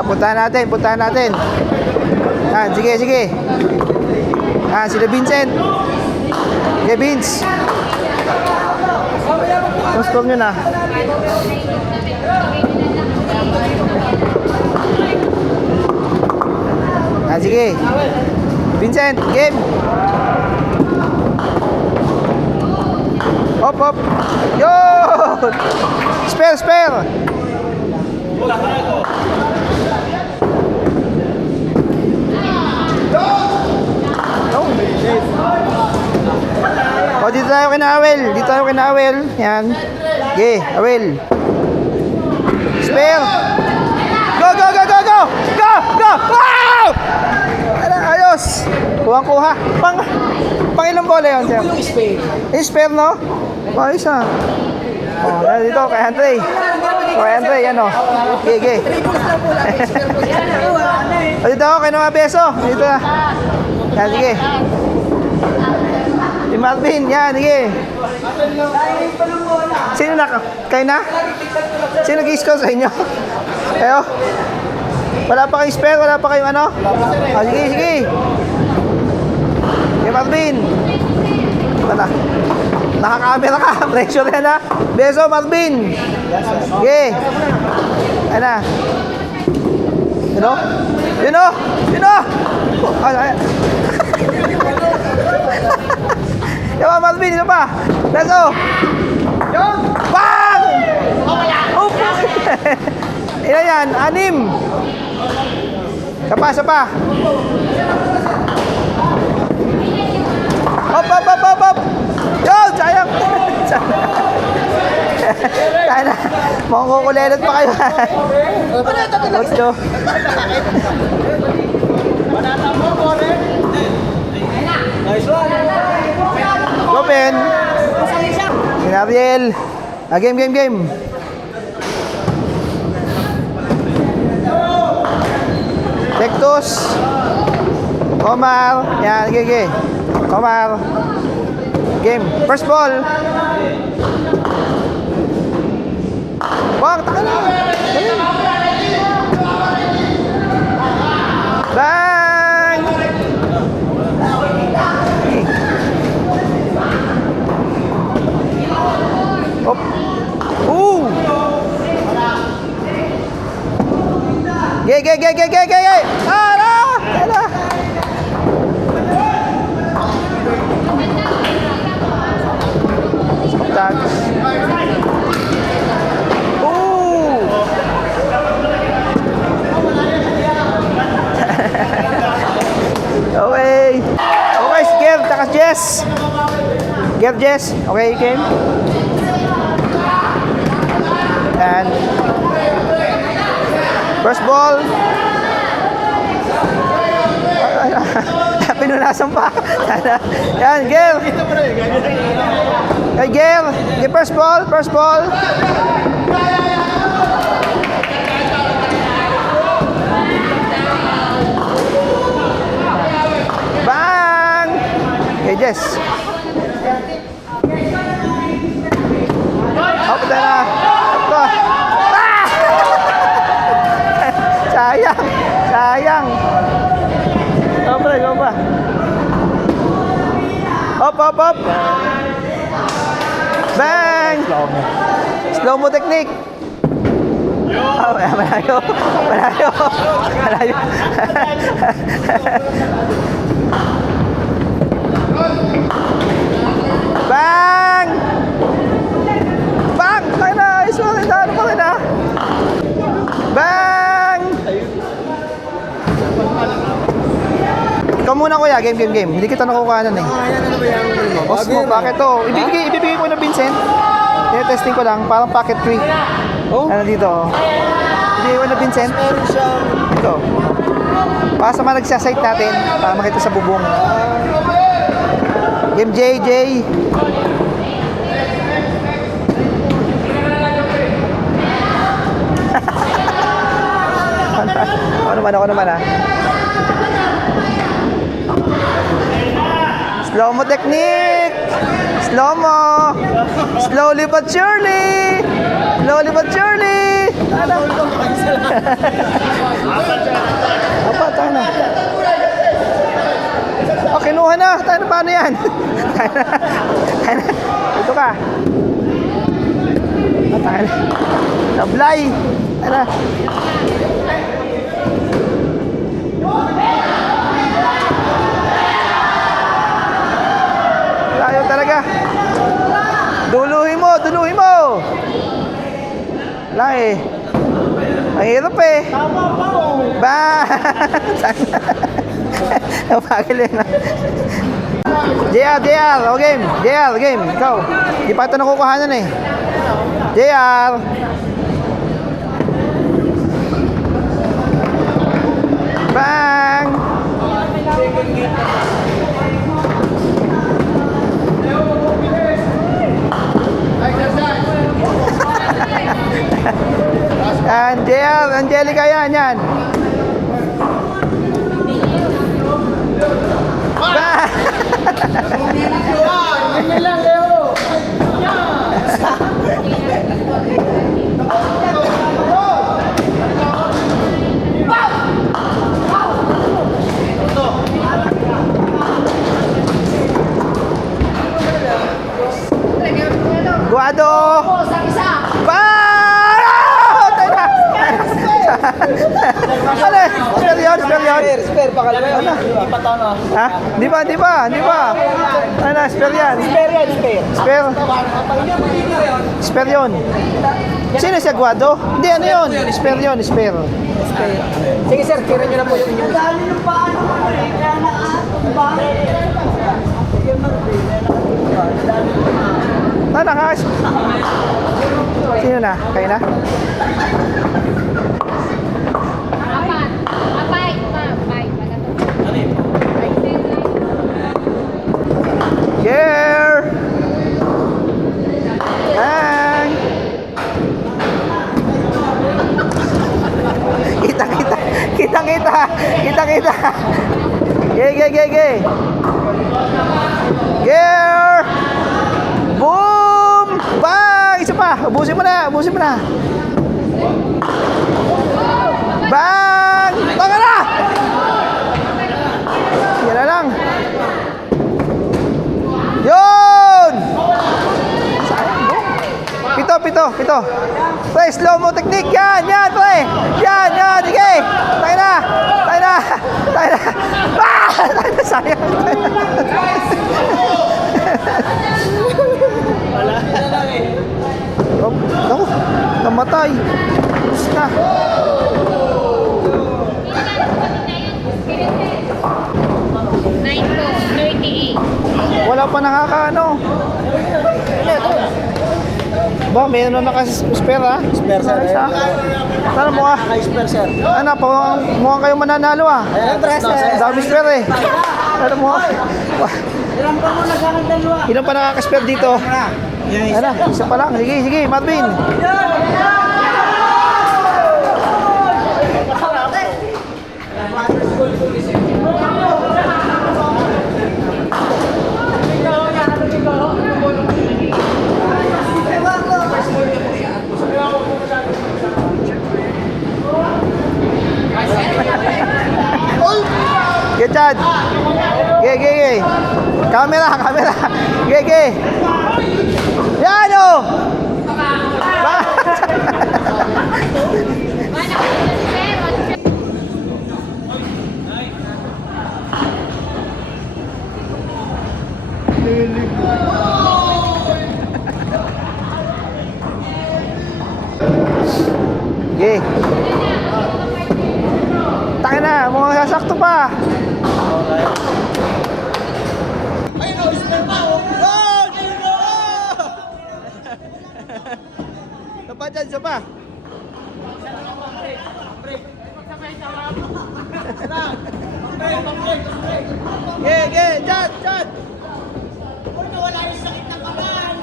Puntahan natin, puntahan natin. Sige, sige. Sila Vincent. Okay, Vince. Ang score nyo na. Sige. Vincent, game. Hop, hop. Yo! Spare, spare. Dito tayo kina Awel. Dito tayo kina Awel. Yan. Okay, Awel. Spare. Go, go, go, go, go! Go, go! Wow! Ayos! Kuha-kuha. Pang ilang bola yun, sir? Yung spare. Yung spare, no? Ayos ah. Dito, kay Andre. Kay Andre, yan o. Okay, okay. Dito ako, kay mga beso. Dito na. Yan, sige. Si Marvin, yan, sige. Sino na? Kayo na? Sino nag-i-score sa inyo? Kayo? Wala pa kayong spare? Wala pa kayong ano? Sige, sige. Sige, Marvin. Wala. Naka-camera ka. Pressure yan ha. Beso, Marvin. Sige. Ayan na. Yun o? Yun o? Yun o? Yawa, Marvin. Ito pa. Beso. Yun. Bang! Opo. Ilan yan? 6. Sapa. Hop, hop, hop, hop, hop. Yun, sayang. Sana, makukulelot pa kayo. 8. Open. Ariel. Game. Tektus. Omar. Yan, okay. Omar. Game. First ball. Bang, taka na. Bang! Hop. Gay. Ala. Tags. Okay. Okay, si Kev, takas Jess. Kev, Jess. Okay, game. And first ball. Pinunasan pa. Yan, Kev. Hey, Kev. First ball. Bang! Okay, Jess. Hop na. Ito. Ah! Sayang. Go pa. Hop. Bang! Slow mo technique. Malayo. Bang! Tayo na. Isulit na. Ano pa rin na? Bang! Ikaw muna kuya. Game. Hindi kita nakukuhanan eh. Boss mo, bakit to? Ibibigay ko na Vincent. Testing ko lang. Parang packet 3. Ano dito? Ibibigay ko na Vincent. Ito. Para sa mga nagsasite natin. Para makita sa bubong. Game JJ. Ako naman ha. Slow mo technique. Slow mo. Slowly but surely. Ano? Apat, tayo na. Oh, kinuha na. Tayo na, paano yan? Tayo na. Ito ka. Oh, tayo na. Sablay. Tayo na. Layo talaga. Duluhin mo, duluhin mo. Lang eh. Mahirap eh. Ba! Napagil yun. JR, o game. JR, game. Ikaw. Di pa ito nakukuhanan eh. JR. Bang! Yan, JR, Angelica yan. Guado! Ba! Ano? Spare pa kalala. Ano? Ha? Di ba? Ano? Spare yan. Spare yun. Sino siya, Guado? Hindi, ano yun? Spare yun. Sige sir, tira nyo na po yung inyong. Ano ka? Sino na? Kayo na? Gear! Hang! Kita! Ge! Gear! Boom! Bang! Isa pa! Ubusin mo na! Bang! Tanga na! Yan na lang. Yun! Pito. Pre, slow mo technique. Yan, pre. Yan. Sige. Tayo na. Ah! Sayang. Oh, naku. Namatay. Tapos na. Wala pa nakakaano. Ba, mayroon na naka-spare ha? Spare sir. Sana mo Spare sir. Ano, mukhang kayo mananalo ah. Dami spare eh. Ano mo? Ilan pa nakaka-spare dito? Ano, isa pa lang. Sige, Marvin. Get Chad. Ge. Camera. Ge. Yan o. Ge. Taka na, mukhang sasakto pa. Ayun o, spare pa o. Isa pa. Ge, Chad. Wala yung sakit ng kamay.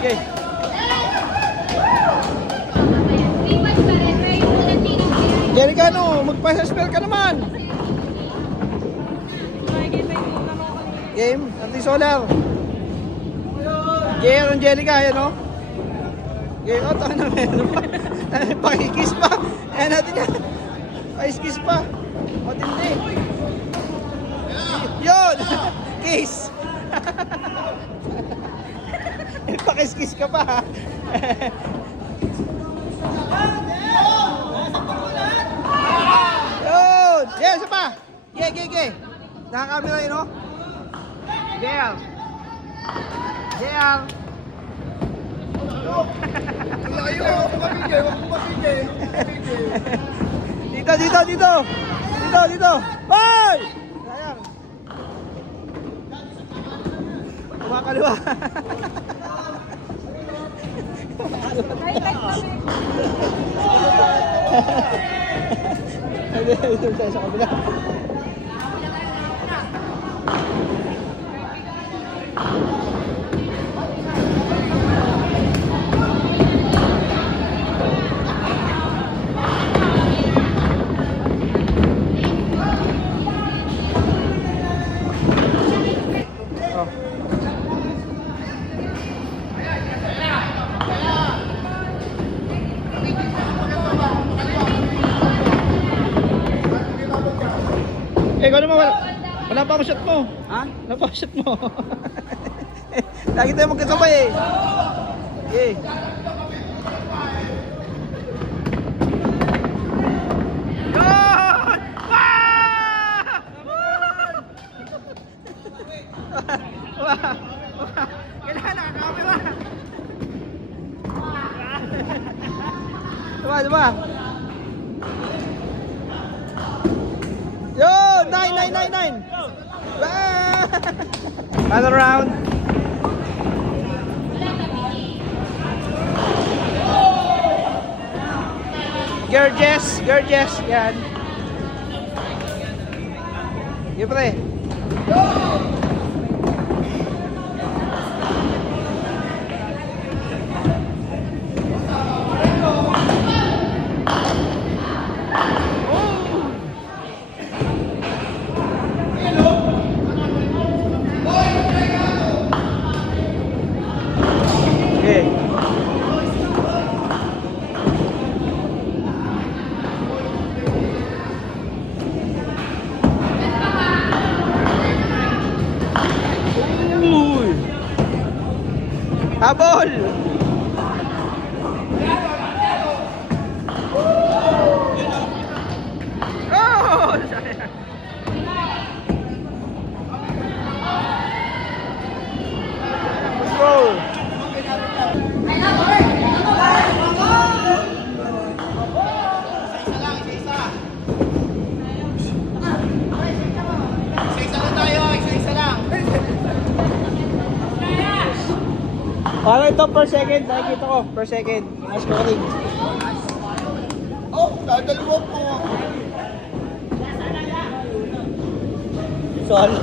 Ge. Jericano, magpa-spell ka naman. Game, anti-solar. JR Angelica, ayan o. Okay, o, tayo na meron pa. Pakikis pa. Ayan natin yan. Pakikis pa. O, tindi. Yun! Kiss! Pakis-kiss ka pa ha. Yun! Yan, isa pa! Ge! Nakakamera yun o. JR! JR! Layo, mapigil, mapigil. Dito! Hoy! Sayang. Kumakaliwa. Dito tayo sa kabila. Ikaw naman, wala pa ako shot mo. Ha? Wala pa ako shot mo. Lagi tayo magkasabay eh. Okay. Yun! Kailangan nakakami ba? Diba? Yo! 9! Another round. Gorgeous. Yan. Sige pre. Okay. Uy! Habol! Oh! Let's go! Ano ito per second? Nakikita ko per second. Mas scoring. Oh, dadalawa po. Sorry.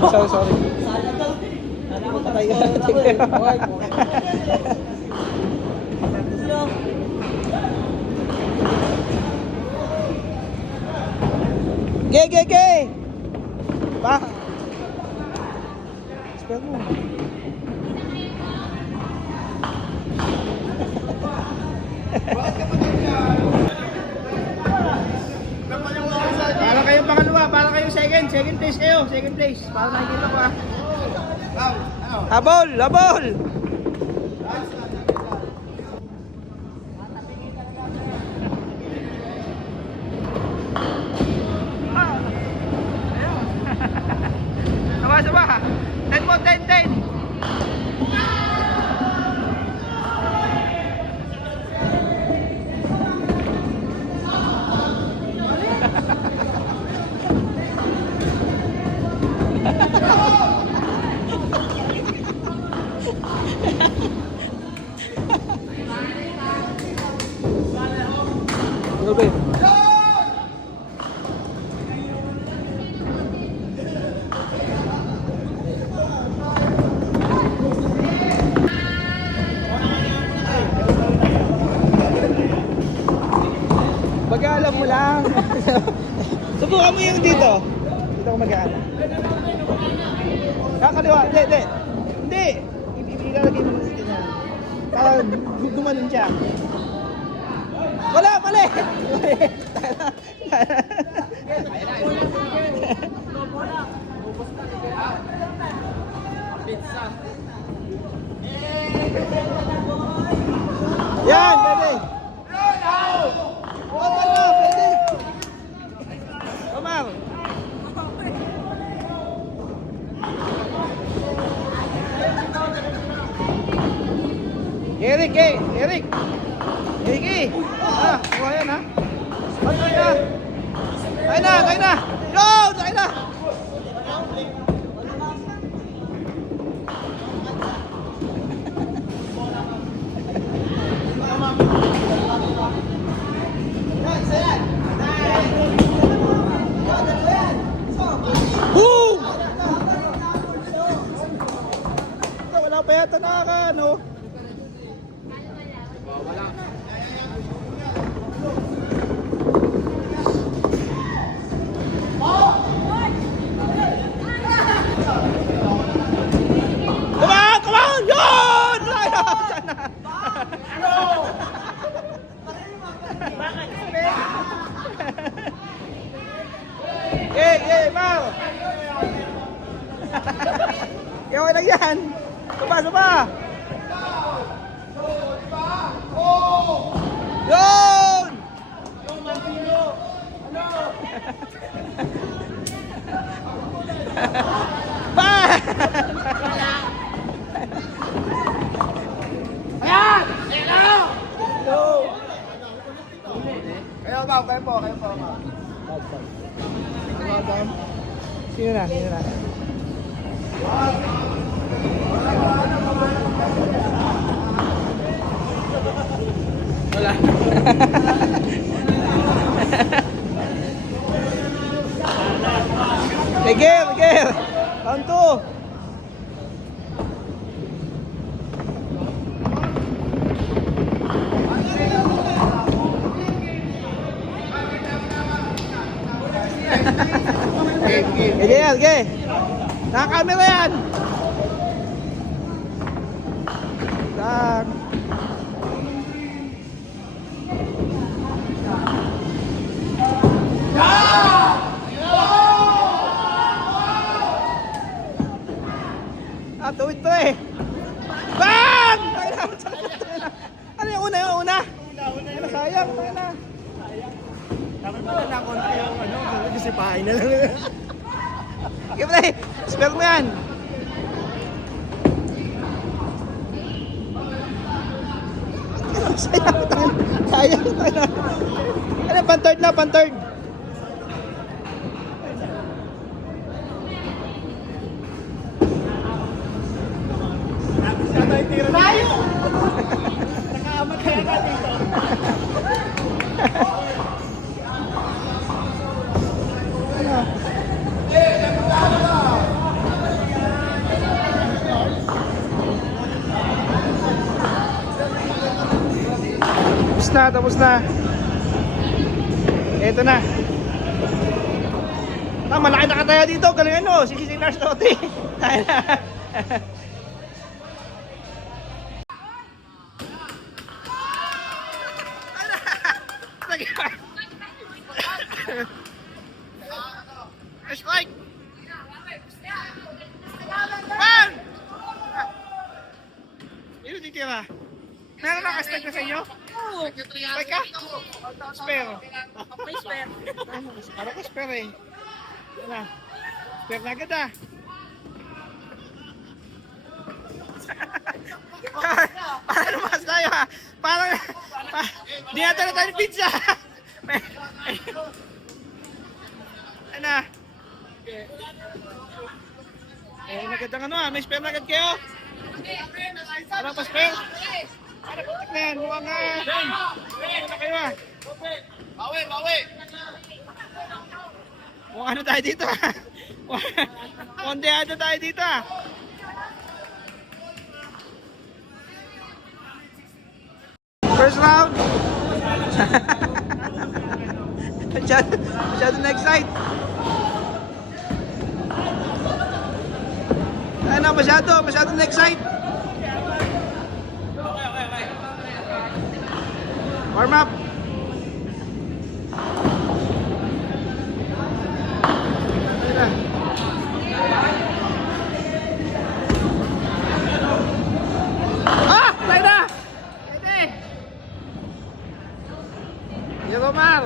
Ge! Pa! Spell mo. Para kayong pangalawa, para kayong second place kayo, second place. Para nakikita ko ah. Habol! Sama. 10 mo, 10. Grabe. Mag-aalam mo lang. Subukan mo yung dito. Dito ko mag-aalam. Kakaliwa. Hindi. Ilalagay mo dito na. Para gumanon siya. Wala, mali! Yan, pwede. Wala na, pwede. Omar. Eric, Eric. Eric, kuha yan ha. Kaya na. Yo, kaya na. Woo! Wala pa yata nakaka, Come on! Yun! Dyan na. Mal! Okay lang yan. Suba! Yun! Ba! Ayan! Kayo ba? Kayo po. Sino na? Wala. Ger! Round 2. Okay. Naka-camera yan. Lang. Tuwid pre. Bang! Ano yung una? Ano, sayang. Dapat pala na konti yung kasi pahay na lang. Okay pre, spell mo yan. Sayang. Ano, pan-third na. Tayo! Nakaamat kaya ka dito. Tapos na. Ito na. Malaki na kataya dito. Galingan mo. Si Lars Totti. Tayo na. Strike! Bang! Ino din tira. Meron na ka-strike na sa inyo? Oo. Strike ka? Spare. May spare. Parang ko spare eh. Wala. Spare na agad ah. Parang lumakas tayo ah. Parang... Di natin na tayo pizza. Ano? Nagandang ano ah. May spare na agad kayo? Parang pa spare? Ano po tignan? Mukhang nga. Ano kayo ah? Bawi! Mukhang ano tayo dito ah? Kondeado tayo dito ah. First round. Masyado na-excite. Ano, masyado na-excite. Warm up. Ah! Tayo na! Pwede! Yellow Mar!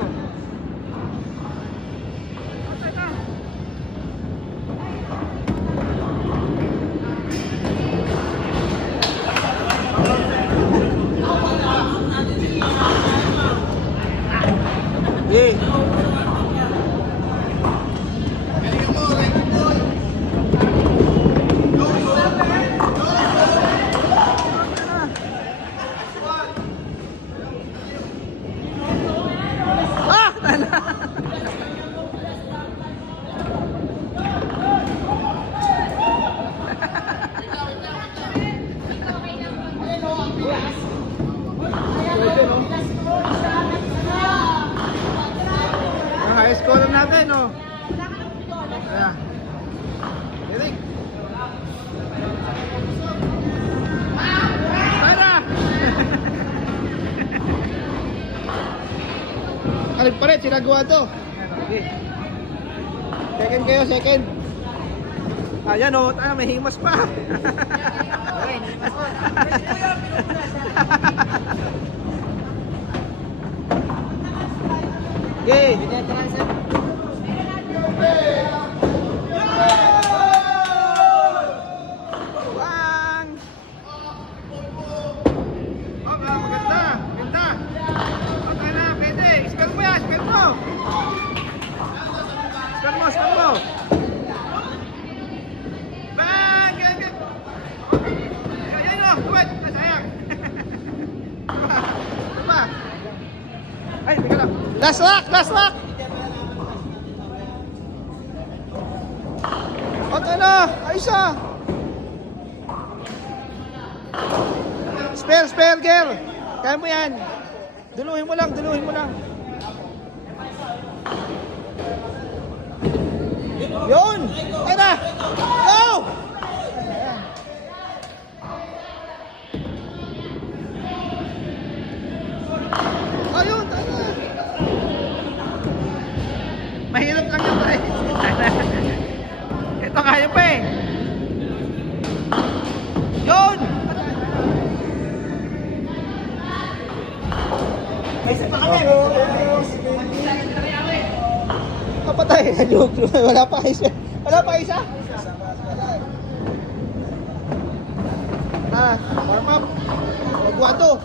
Tayo na! Yeah. Ang high score natin, no? Ayan. Eric. Tara! Kalig pa rin, sinagawa to. Second kayo, second. Ayan, o. Tayo, may himas pa. Okay. Bang! Oh, maganda. Maganda. Okay na, pwede. Spell mo yan, spell mo. Spell mo, spell mo. Bang! Ganyan. Ayan o, tuwad. Nasayang. Diba? Ay, teka lang. Last lock! Last lock! At ano? Ayos ah! Spell, spell, girl! Kaya mo yan! Duluhin mo lang, duluhin mo lang. Yun! Ayun na! Go! Ayun! Ayun! Mahirap lang yun, pre. Ito kaya pa eh. Yun! Ay, isa pa kami. Kapatay. Wala pa isa. Wala pa isa? Warm up. Magwato.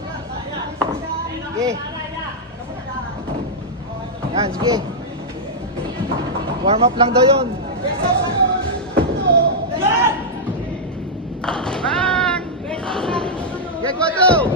Sige. Yan, sige. Warm up lang daw yun. Bang! Get what do?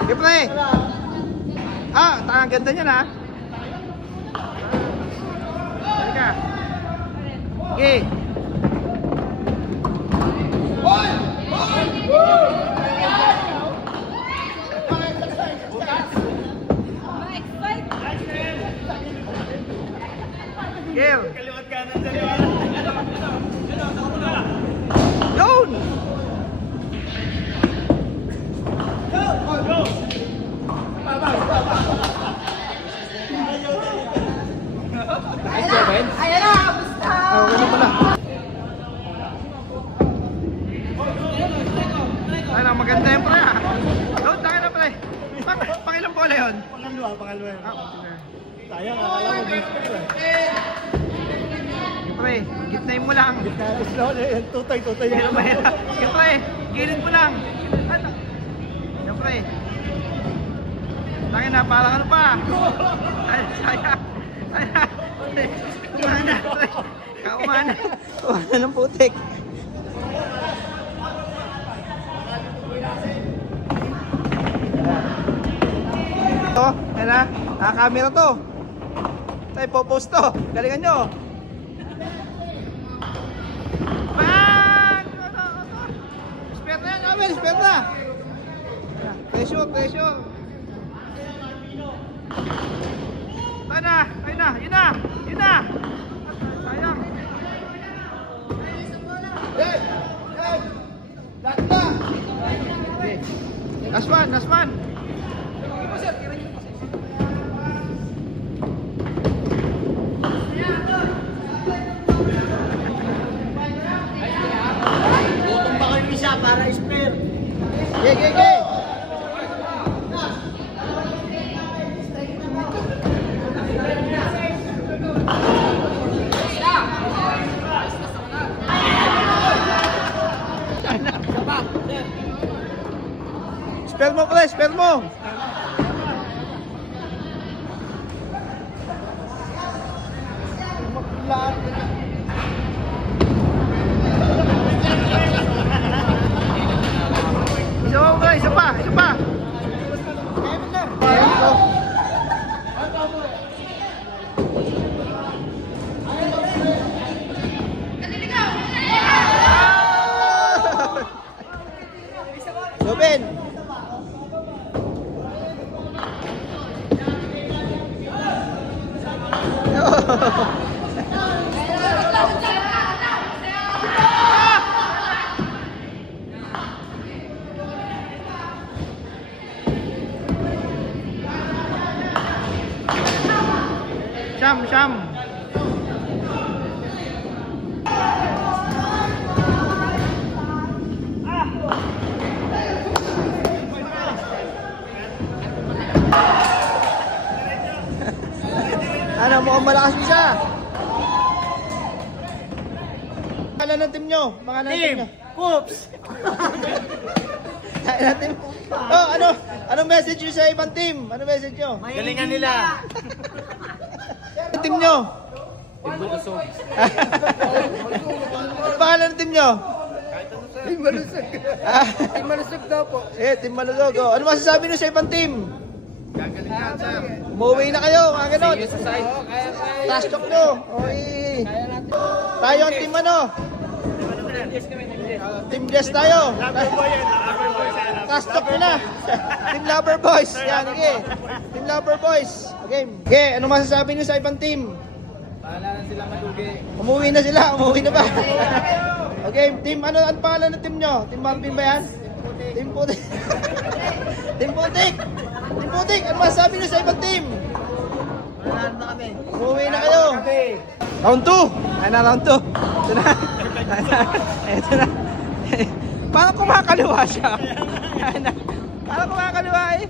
Okay, pre. Ang ganda niyan ha. Halika. Okay. Gil. Kaliwat kanan dali. Yun! Ayan na, basta! Ganun pala. Ay, maganda yung pre ah. Doon, tayo na pre. Pangilang bola yun? Pangalawa. Ah, okay. Sayang, akala mo disco eh. Yung pre, gitnayin mo lang. Slow, tutay. Yung mahirap. Yung pre, gilid mo lang. Ano? Yung pre. Tangin na, parang ano pa. Ay, sayang. Sayang. Umana, pre. Kaumana. Umana ng putik. Ito, yan na. Naka-camera to. Tayo, po-post to. Galingan nyo. Bang! Spare na yan, Amel. Spare na. Pressure. Tayo na. Yun na. Sayang. Okay. Last one. Butong ba kayo isa para spare? Okay. Spare mo pre, spare mo. Isa pa. Ayan ko. Ruben. Syam. Ano, mukhang malakas isa. Pangalan ng team nyo. Oops! Natin. Oh, ano message nyo sa ibang team? Ano message nyo? Galingan nila. Ang team nyo? Pangalan ng team nyo? Team Malusog. Ah, Team Malusog daw po. Team Malusog. Oh. Ano masasabi nyo sa ibang team? Umuwi na kayo, mga ganon. Last talk nyo. Okay. Tayo ang team ano? Team Bless tayo. Last talk nyo na. Team Lover Boys. Yan, okay. Team Lover Boys. Okay. Okay, ano masasabi nyo sa ibang team? Paala na sila madugi. Umuwi na sila, umuwi na ba? Okay, team, ano ang pangalan ng team nyo? Team Marvin ba yan? Team Putik. Team Putik! Team Putik, ano masasabi nyo sa ibang team? Paala na kami. Umuwi na kayo. Round 2! Ay na, round 2. Ito na. Ito na. Parang kumakaliwa siya. Ayan na. Parang kumakaliwa eh.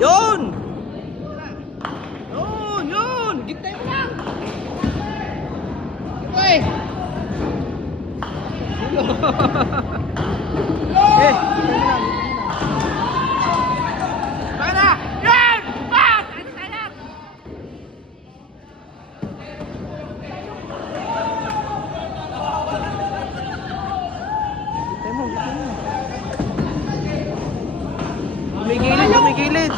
Yun! Yun! Gintay mo lang! Okay! Eh! Baka na! Yan! Bak! Sayang! gilid.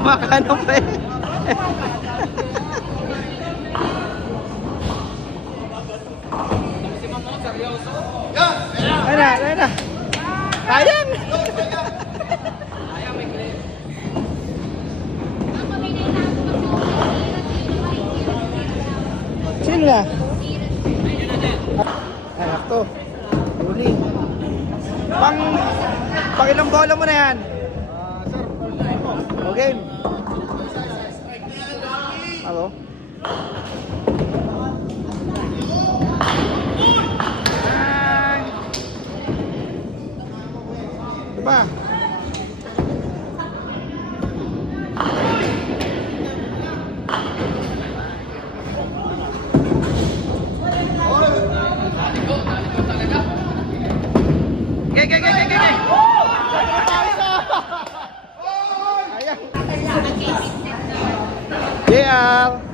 Makano pa eh. Ayun na. Sayang. Sino na? Anak to. Huli. Pang ilang bola mo na yan? O game. Hello? Ay. Diba? Gay! Ayan. JR.